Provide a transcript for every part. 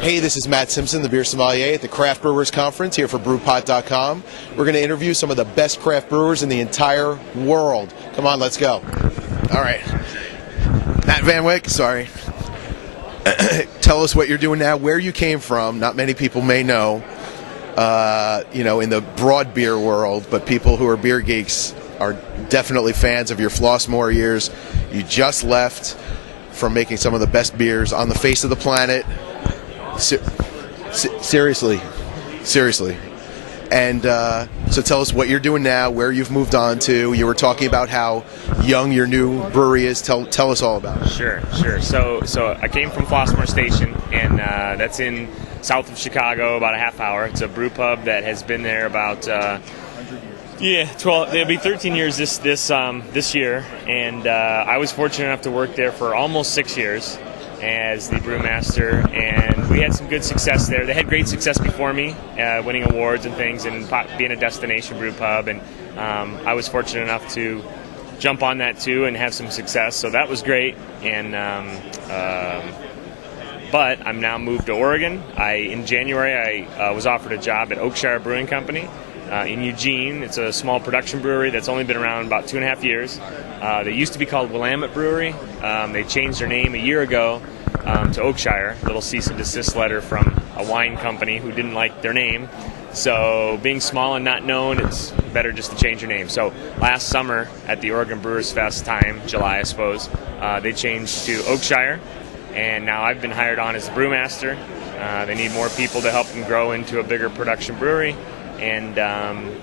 Hey, this is Matt Simpson, the beer sommelier at the Craft Brewers Conference here for BrewPot.com. We're going to interview some of the best craft brewers in the entire world. Come on, let's go. All right. Matt Vanwick, sorry. Tell us what you're doing now, where you came from. Not many people may know, in the broad beer world, but people who are beer geeks are definitely fans of your Flossmore years. You just left from making some of the best beers on the face of the planet. Seriously. And so tell us what you're doing now, where you've moved on to. You were talking about how young your new brewery is. Tell us all about it. Sure. So I came from Flossmore Station, and that's in south of Chicago, about a half hour. It's a brew pub that has been there about 12. It'll be 13 years this year, and I was fortunate enough to work there for almost 6 years as the brewmaster, and we had some good success there. They had great success before me, winning awards and things, and being a destination brew pub, and I was fortunate enough to jump on that too and have some success, so that was great. And but I'm now moved to Oregon. In January I was offered a job at Oakshire Brewing Company in Eugene. It's a small production brewery that's only been around about 2.5 years. They used to be called Willamette Brewery. They changed their name a year ago to Oakshire. A little cease and desist letter from a wine company who didn't like their name. So being small and not known, it's better just to change your name. So last summer at the Oregon Brewers Fest time, July I suppose, they changed to Oakshire, and now I've been hired on as the brewmaster. They need more people to help them grow into a bigger production brewery. And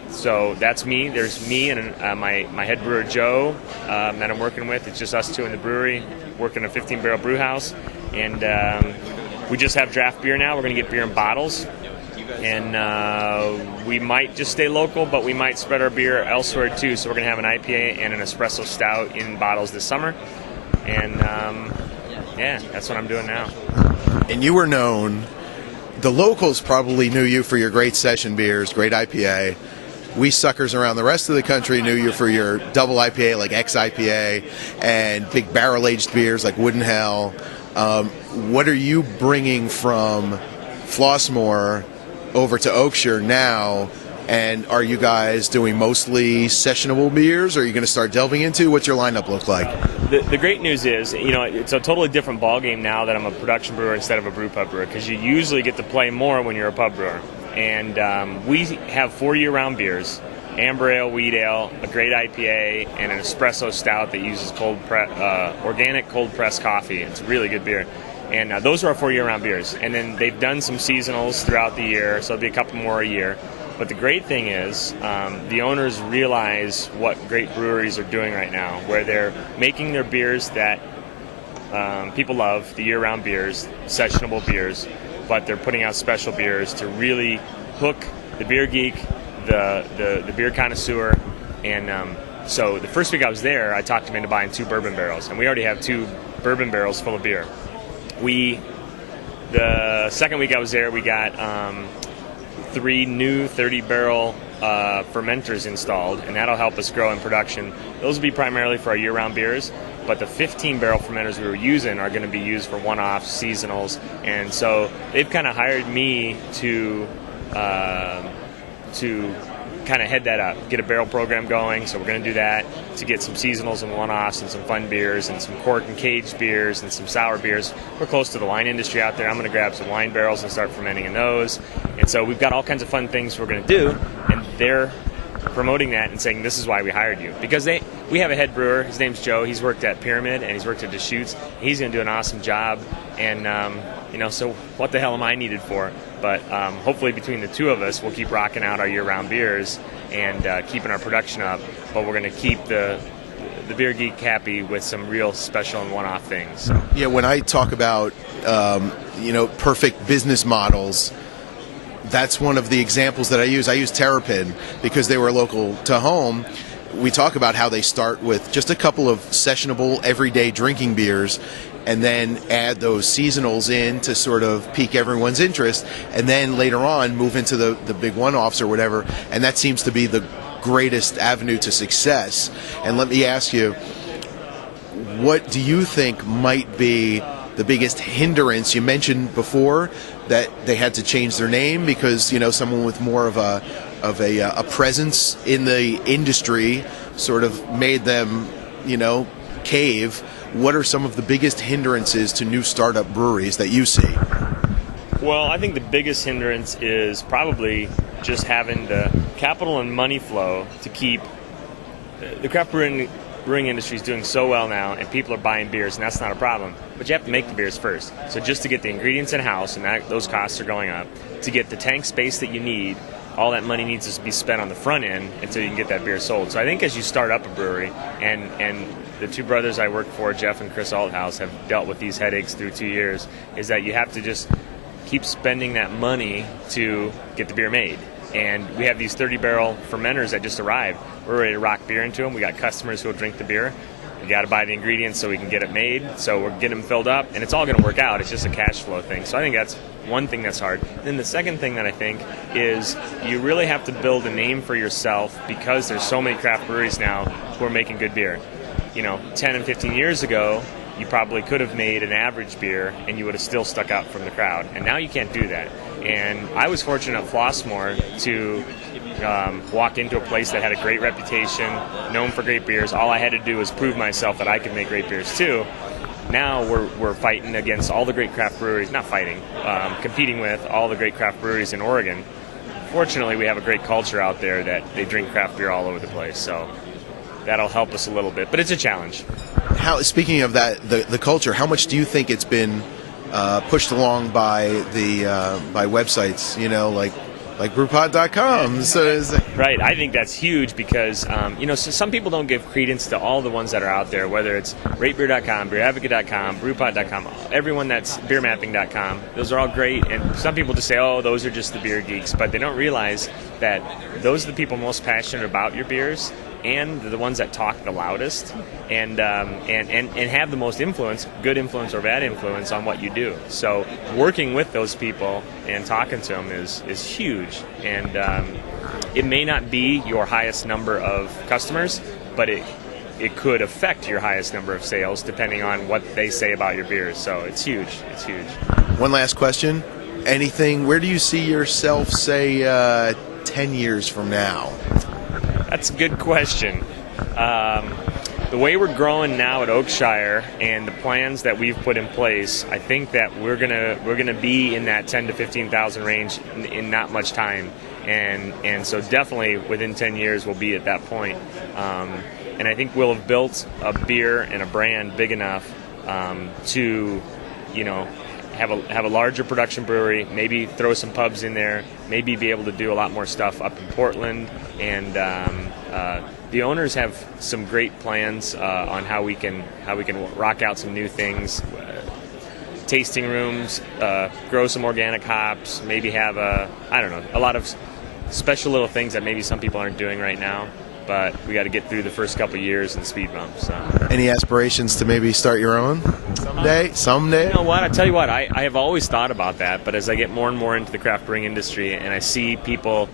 so that's me. There's me and my head brewer, Joe, that I'm working with. It's just us two in the brewery, working a 15-barrel brew house. And we just have draft beer now. We're going to get beer in bottles. And we might just stay local, but we might spread our beer elsewhere, too. So we're going to have an IPA and an espresso stout in bottles this summer. And, that's what I'm doing now. And you were known... The locals probably knew you for your great session beers, great IPA. We suckers around the rest of the country knew you for your double IPA like X-IPA and big barrel-aged beers like Wooden Hell. What are you bringing from Flossmore over to Oakshire now? And are you guys doing mostly sessionable beers? Or are you going to start delving into? What's your lineup look like? The great news is, it's a totally different ballgame now that I'm a production brewer instead of a brew pub brewer, because you usually get to play more when you're a pub brewer. And we have 4 year-round beers: amber ale, wheat ale, a great IPA, and an espresso stout that uses organic cold-pressed coffee. It's a really good beer. And those are our 4 year-round beers. And then they've done some seasonals throughout the year, so there'll be a couple more a year. But the great thing is the owners realize what great breweries are doing right now, where they're making their beers that people love, the year-round beers, sessionable beers, but they're putting out special beers to really hook the beer geek, the beer connoisseur. And so the first week I was there, I talked them into buying 2 bourbon barrels, and we already have 2 bourbon barrels full of beer. The second week I was there, we got 3 new 30-barrel fermenters installed, and that'll help us grow in production. Those will be primarily for our year-round beers, but the 15-barrel fermenters we were using are going to be used for one-off seasonals. And so they've kind of hired me to kind of head that up, get a barrel program going. So we're going to do that to get some seasonals and one-offs and some fun beers and some cork and caged beers and some sour beers. We're close to the wine industry out there. I'm going to grab some wine barrels and start fermenting in those. And so we've got all kinds of fun things we're going to do, and they're promoting that and saying, this is why we hired you. Because we have a head brewer. His name's Joe. He's worked at Pyramid and he's worked at Deschutes. He's going to do an awesome job. And, so what the hell am I needed for? But hopefully between the two of us, we'll keep rocking out our year-round beers and keeping our production up. But we're going to keep the beer geek happy with some real special and one-off things. So. Yeah, when I talk about, perfect business models, that's one of the examples that I use. I use Terrapin because they were local to home. We talk about how they start with just a couple of sessionable, everyday drinking beers, and then add those seasonals in to sort of pique everyone's interest, and then later on move into the big one-offs or whatever, and that seems to be the greatest avenue to success. And let me ask you, what do you think might be the biggest hindrance? You mentioned before that they had to change their name because, you know, someone with more of a presence in the industry sort of made them, you know, cave. What are some of the biggest hindrances to new startup breweries that you see? Well, I think the biggest hindrance is probably just having the capital and money flow to keep the craft brewing industry is doing so well now, and people are buying beers, and that's not a problem. But you have to make the beers first. So just to get the ingredients in-house, and those costs are going up, to get the tank space that you need, all that money needs to be spent on the front end until you can get that beer sold. So I think as you start up a brewery, and the two brothers I work for, Jeff and Chris Althouse, have dealt with these headaches through 2 years, is that you have to just keep spending that money to get the beer made. And we have these 30-barrel fermenters that just arrived. We're ready to rock beer into them. We got customers who will drink the beer. We got to buy the ingredients so we can get it made. So we're getting them filled up, and it's all going to work out. It's just a cash flow thing. So I think that's one thing that's hard. Then the second thing that I think is you really have to build a name for yourself, because there's so many craft breweries now who are making good beer. You know, 10 and 15 years ago, you probably could have made an average beer and you would have still stuck out from the crowd. And now you can't do that. And I was fortunate at Flossmore to walk into a place that had a great reputation, known for great beers. All I had to do was prove myself that I could make great beers too. Now we're fighting against all the great craft breweries, not fighting, competing with all the great craft breweries in Oregon. Fortunately, we have a great culture out there that they drink craft beer all over the place. So that'll help us a little bit, but it's a challenge. Speaking of that, the culture, how much do you think it's been pushed along by by websites, you know, like brewpod.com? Right, I think that's huge because, you know, so some people don't give credence to all the ones that are out there, whether it's ratebeer.com, beeradvocate.com, brewpod.com, everyone that's beermapping.com. Those are all great, and some people just say, oh, those are just the beer geeks, but they don't realize that those are the people most passionate about your beers, and the ones that talk the loudest, and have the most influence, good influence or bad influence, on what you do. So working with those people and talking to them is huge. And it may not be your highest number of customers, but it could affect your highest number of sales depending on what they say about your beers. So it's huge. It's huge. One last question. Where do you see yourself, say, 10 years from now? That's a good question. The way we're growing now at Oakshire and the plans that we've put in place, I think that we're gonna be in that 10 to 15,000 range in not much time, and so definitely within 10 years we'll be at that point. And I think we'll have built a beer and a brand big enough to, you know, have a larger production brewery, maybe throw some pubs in there, maybe be able to do a lot more stuff up in Portland, and the owners have some great plans on how we can rock out some new things, tasting rooms, grow some organic hops, maybe have a lot of special little things that maybe some people aren't doing right now. But we got to get through the first couple of years and speed bump. So, any aspirations to maybe start your own someday? You know what? I tell you what, I have always thought about that. But as I get more and more into the craft brewing industry, and I see people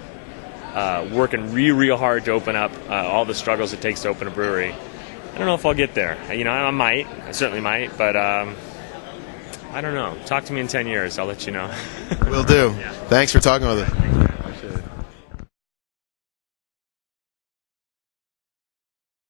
working real hard to open up all the struggles it takes to open a brewery, I don't know if I'll get there. You know, I certainly might, but I don't know. Talk to me in 10 years. I'll let you know. Will do. Yeah. Thanks for talking with us.